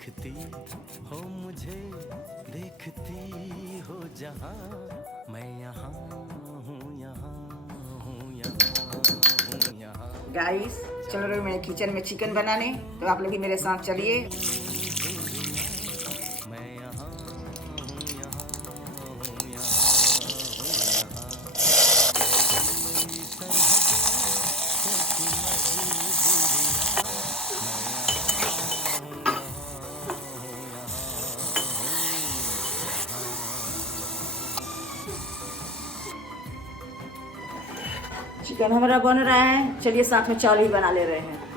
देखती हो मुझे, देखती हो जहां, मैं यहाँ हूँ, यहाँ हूँ, यहाँ हूँ, यहाँ। गाइस चल रही हूँ मैं किचन में चिकन बनाने, तो आप लोग भी मेरे साथ चलिए। मैं यहाँ हूँ, यहाँ हूँ, यहाँ हूँ, यहाँ। कोई सरहद कैसी मजबूरियाँ, मैं यहाँ हूँ, यहाँ हूँ, चिकन हमारा बन रहा है, चलिए साथ में चावल भी बना ले रहे हैं।